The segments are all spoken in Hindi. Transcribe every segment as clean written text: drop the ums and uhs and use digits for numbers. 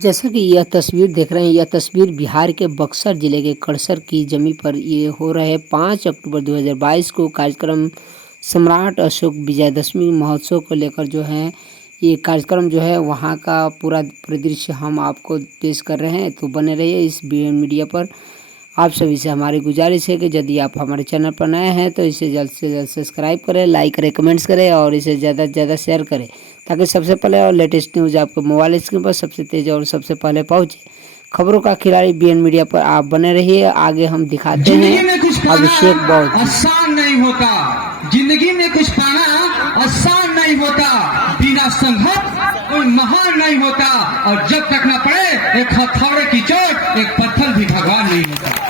जैसा कि यह तस्वीर देख रहे हैं, यह तस्वीर बिहार के बक्सर जिले के कड़सर की जमीन पर ये हो रहे 5 अक्टूबर 2022 को कार्यक्रम सम्राट अशोक विजयदशमी महोत्सव को लेकर जो है ये कार्यक्रम जो है वहाँ का पूरा परिदृश्य हम आपको पेश कर रहे हैं। तो बने रहिए इस BN मीडिया पर। आप सभी से हमारी गुजारिश है कि यदि आप हमारे चैनल पर नए हैं तो इसे जल्द से जल्द सब्सक्राइब करें, लाइक करें, कमेंट्स करें और इसे ज़्यादा से ज़्यादा शेयर करें ताकि सबसे पहले और लेटेस्ट न्यूज़ आपको मोबाइल स्क्रीन पर सबसे तेज और सबसे पहले पहुंचे। खबरों का खिलाड़ी BN मीडिया पर आप बने रहिए। आगे हम दिखाते हैं अभिषेक बौद्ध। आसान नहीं होता, जिंदगी में कुछ पाना आसान नहीं होता, बिना संघर्ष कोई महान नहीं होता, और जब तक न पड़े एक हथौड़े की चोट एक पत्थर भी भगवान नहीं होता।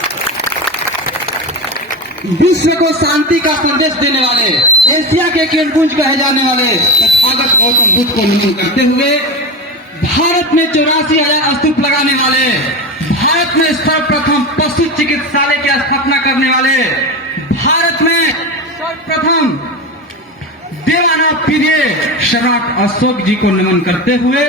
विश्व को शांति का संदेश देने वाले, एशिया के किरणपुंज कहे जाने वाले तथागत गौतम बुद्ध को नमन करते हुए भारत में 84,000 स्तूप लगाने वाले, भारत में सर्वप्रथम पशु चिकित्सालय की स्थापना करने वाले, भारत में सर्वप्रथम देवानाथ पीढ़ी सम्राट अशोक जी को नमन करते हुए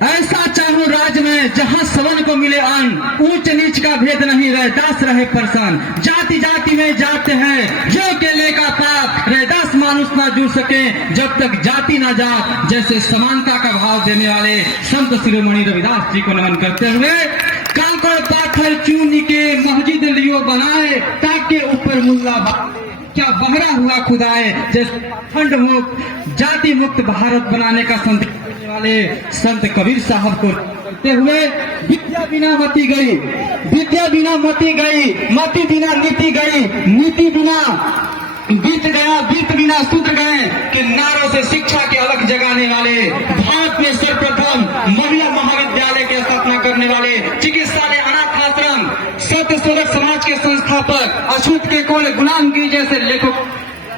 ऐसा चाहूं राज्य में जहां सवन को मिले अन्न, ऊंच नीच का भेद नहीं रहे, दास रहे परसान, जाति जाति में जाते हैं जो केले का पात, रे दास मानुष ना जुड़ सके जब तक जाति ना जात, जैसे समानता का भाव देने वाले संत शिरोमणि रविदास जी को नमन करते हुए कांकड़ पाथर चूनी के मस्जिद लियो बनाए, ताके ऊपर मुल्ला क्या बहरा हुआ खुदाए, जैसे खंड मुक्त जाति मुक्त भारत बनाने का संदेश देने वाले संत कबीर साहब को करते हुए विद्या बिना मती गई, विद्या बिना मती गई, मती बिना नीति गई, नीति बिना बीत गया, बीत बिना सूत्र गए कि नारों से शिक्षा के अलग जगाने वाले, भारत में सर्वप्रथम महिला महाविद्यालय की स्थापना करने वाले, चिकित्सालय, अनाथ आश्रम, सत्य शोधक समाज के संस्थापक, अछूत के कोल गुलाम की जैसे लेखक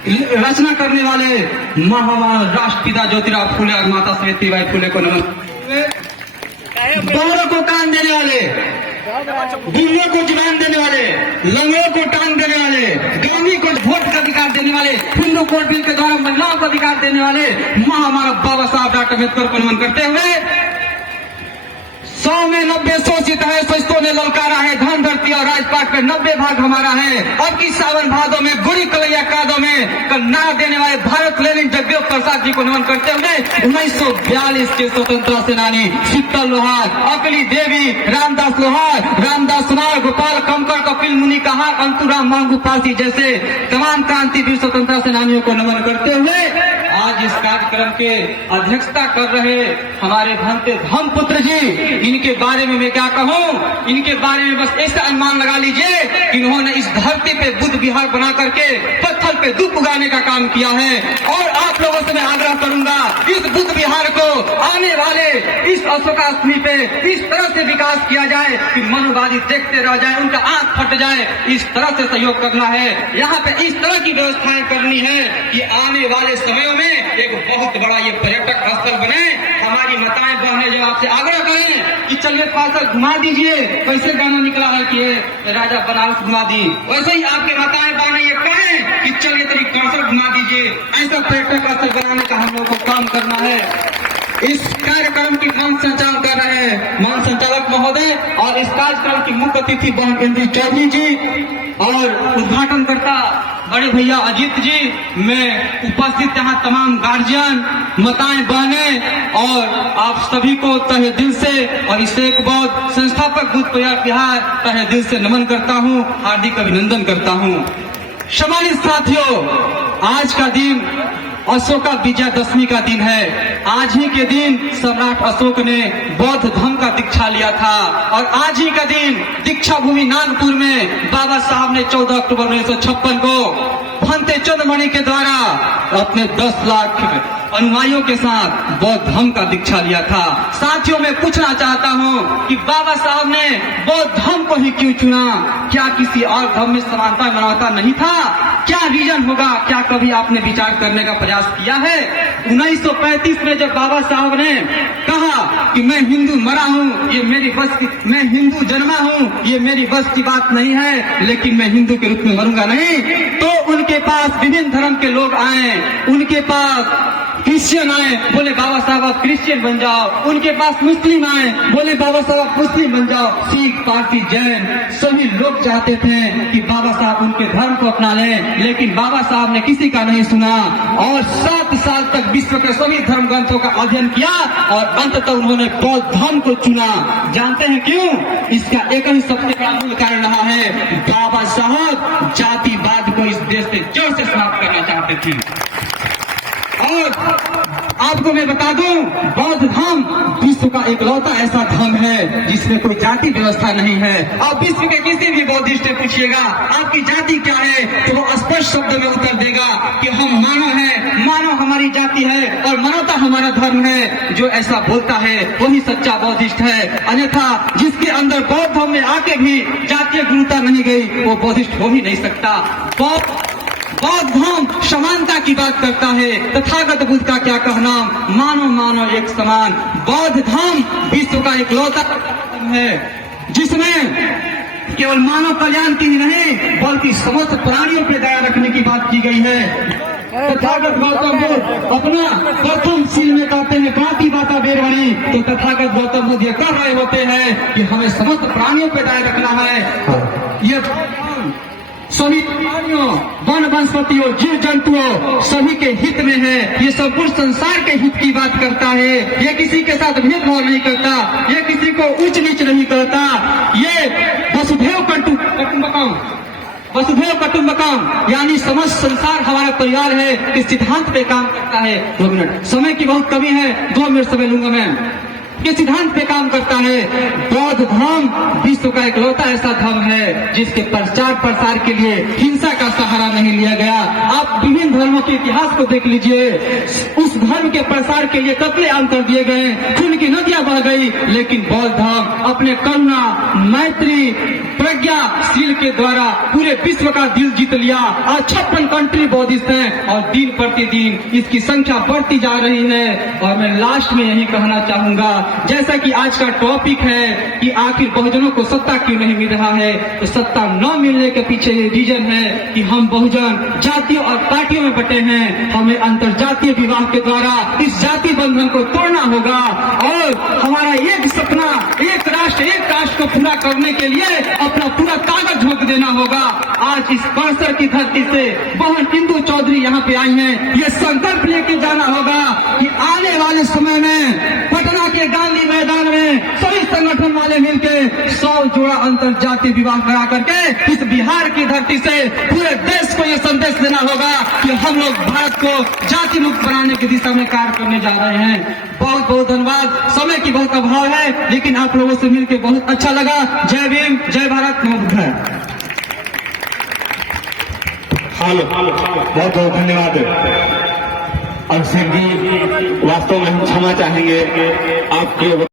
रचना करने वाले महान राष्ट्रपिता ज्योतिराव फुले और माता सावित्रीबाई फुले को नमन, बौरों को कान देने वाले, गुरुओं को जुबान देने वाले, लंगड़ों को टांग देने वाले, गांधी को वोट का अधिकार देने वाले, हिंदू कोड बिल के द्वारा महिलाओं को अधिकार देने वाले महामानव बाबा साहब डॉक्टर अम्बेडकर को नमन करते हुए 100 में 90 शोषित है, शोषितों ने ललकारा है, धन धरती और राजपाट पे 90 भाग हमारा है। अब की सावन भादों में गुड़ी कलैया कादों में नारा देने वाले भारत लेनिन जगदेव प्रसाद जी को नमन करते हुए 1942 के स्वतंत्रता सेनानी शीतल लोहार, अकली देवी, रामदास लोहार, रामदास सुनार, गोपाल कंकर, कपिल मुनि कहा, अंतुराम मांगू पासी जैसे तमाम क्रांतिवीर स्वतंत्रता सेनानियों को नमन करते हुए आज इस कार्यक्रम के अध्यक्षता कर रहे हमारे भंते धर्मपुत्र जी, इनके बारे में मैं क्या कहूँ, इनके बारे में बस ऐसा अनुमान लगा लीजिए कि इन्होंने इस धरती पे बुद्ध विहार बना करके पत्थर पे धूप उगाने का काम किया है। और आप लोगों से मैं आग्रह करूंगा इस बुद्ध विहार को आने वाले इस अशोकाष्टमी पे इस तरह से विकास किया जाए कि मनुवादी देखते रह जाए, उनका आंख फट जाए, इस तरह से सहयोग करना है। यहाँ पे इस तरह की व्यवस्थाएं करनी है कि आने वाले समयों में एक बहुत बड़ा ये पर्यटक स्थल बने। हमारी माताएं बहनें जो आपसे आग्रह करें कि चलिए पास घुमा दीजिए, कैसे गाना निकला है कि ये राजा बनारस घुमा दी, वैसे ही आपके माताएं बहनें ये कहें कि चलिए तेरी कड़सर घुमा दीजिए। ऐसा पर्यटक स्थल बनाने का हम लोग को काम करना है। इस कार्यक्रम की मान संचालन कर रहे हैं मान संचालक महोदय, और इस कार्यक्रम की मुख्य अतिथि बहन इंद्री चौधरी जी और उद्घाटन करता बड़े भैया अजीत जी, मैं उपस्थित यहाँ तमाम गार्जियन, माताएं बहनें और आप सभी को तहे दिल से और इस एक बौद्ध संस्थापक बुद्ध विहार तहे दिल से नमन करता हूँ, हार्दिक अभिनंदन करता हूँ। सम्मानित साथियों, आज का दिन अशोका विजयदशमी का दिन है। आज ही के दिन सम्राट अशोक ने बौद्ध धर्म का दीक्षा लिया था, और आज ही का दिन दीक्षा भूमि नागपुर में बाबा साहब ने 14 अक्टूबर 1956 को भंते चंद्रमणि के द्वारा अपने 10 लाख अनुयायियों के साथ बौद्ध धर्म का दीक्षा लिया था। साथियों, मैं पूछना चाहता हूँ कि बाबा साहब ने बौद्ध धर्म को ही क्यों चुना? क्या किसी और धर्म में समानता मानवता नहीं था? क्या रीजन होगा? क्या कभी आपने विचार करने का प्रयास किया है? 1935 में जब बाबा साहब ने कहा कि मैं हिंदू मरा हूँ, ये मेरी बस की, मैं हिंदू जन्मा हूँ, ये मेरी बस की बात नहीं है, लेकिन मैं हिंदू के रूप में मरूंगा नहीं, तो उनके पास विभिन्न धर्म के लोग आए, उनके पास क्रिश्चियन आए, बोले बाबा साहब आप क्रिश्चियन बन जाओ। उनके पास मुस्लिम आए, बोले बाबा साहब आप मुस्लिम बन जाओ। सिख, पारसी, जैन सभी लोग चाहते थे कि बाबा साहब उनके धर्म को अपना लें, लेकिन बाबा साहब ने किसी का नहीं सुना और 7 साल तक विश्व के सभी धर्म ग्रंथों का अध्ययन किया और अंततः उन्होंने बौद्ध धर्म को चुना। जानते हैं क्यों? इसका एक ही सबसे बड़ा मूल कारण रहा है, बाबा साहब जातिवाद को इस देश से जड़ से समाप्त करना चाहते थे। और आपको मैं बता दूं, बौद्ध धर्म विश्व का इकलौता ऐसा धर्म है जिसमें कोई जाति व्यवस्था नहीं है। आप विश्व के किसी भी बौद्धिस्ट से पूछिएगा आपकी जाति क्या है, तो वो स्पष्ट शब्द में उत्तर देगा कि हम मानव हैं, मानव हमारी जाति है और मानवता हमारा धर्म है। जो ऐसा बोलता है वही सच्चा बौद्धिस्ट है, अन्यथा जिसके अंदर बौद्ध धर्म में आके भी जातीय गुरुता नहीं गई वो बौद्धिस्ट हो ही नहीं सकता। बौद्ध धर्म समानता की बात करता है। तथागत बुद्ध का क्या कहना, मानो मानो एक समान। बौद्ध धर्म विश्व का इकलौता धर्म है जिसमें केवल मानव कल्याण की ही नहीं बल्कि समस्त प्राणियों पर दया रखने की बात की गई है। तथागत गौतम बुद्ध अपना प्रथम सील में कहते हैं बाकी बाता बेरवणी, तो तथागत गौतम बुद्ध ये कह रहे होते हैं कि हमें समस्त प्राणियों पर दया रखना है। ये सभी प्राणियों, वन वनस्पतियों, जीव जंतुओं सभी के हित में है। ये संपूर्ण संसार के हित की बात करता है। ये किसी के साथ भेदभाव नहीं करता, ये किसी को उच्च नीच नहीं करता। ये वसुधैव कुटुंबकम, वसुधैव कुटुंबकम यानी समस्त संसार हमारा परिवार है इस सिद्धांत पे काम करता है। 2 मिनट, समय की बहुत कमी है, 2 मिनट समय लूंगा मैं। ये सिद्धांत पे काम करता है। बौद्ध धर्म विश्व का इकलौता ऐसा धर्म है जिसके प्रचार प्रसार के लिए हिंसा का सहारा नहीं लिया गया। आप विभिन्न धर्मों के इतिहास को देख लीजिए, उस धर्म के प्रसार के लिए कत्लेआम कर दिए गए, खून की नदियां बह गई, लेकिन बौद्ध धर्म अपने करुणा, मैत्री, प्रज्ञाशील के द्वारा पूरे विश्व का दिल जीत लिया। आज 56 कंट्री बौद्धिस्ट हैं और दिन प्रतिदिन इसकी संख्या बढ़ती जा रही है। और मैं लास्ट में यही कहना चाहूंगा, जैसा कि आज का टॉपिक है कि आखिर बहुजनों को सत्ता क्यों नहीं मिल रहा है, तो सत्ता न मिलने के पीछे ये रीजन है कि हम बहुजन जातियों और पार्टियों में बटे हैं। हमें अंतरजातीय विवाह के द्वारा इस जाति बंधन को तोड़ना होगा और हमारा एक सपना, एक राष्ट्र, एक कास्ट को पूरा करने के लिए अपना पूरा ताकत झोंक देना होगा। आज इस परसर की धरती से बहन इंदु चौधरी यहाँ पे आई हैं, ये संकल्प लेके जाना होगा कि आने वाले समय में पटना के गांधी मैदान में सभी संगठन वाले मिलके 100 जोड़ा अंतरजातीय विवाह करा करके इस बिहार की धरती से पूरे देश को ये संदेश देना होगा कि हम लोग भारत को जाति मुक्त बनाने की दिशा में कार्य करने जा रहे हैं। बहुत बहुत धन्यवाद। समय की बहुत अभाव है, लेकिन आप लोगों से मिलकर बहुत अच्छा लगा। जय भीम, जय भारत, नमो बुद्धाय। बहुत बहुत धन्यवाद अभिषेक जी। वास्तव में हम क्षमा चाहेंगे आपके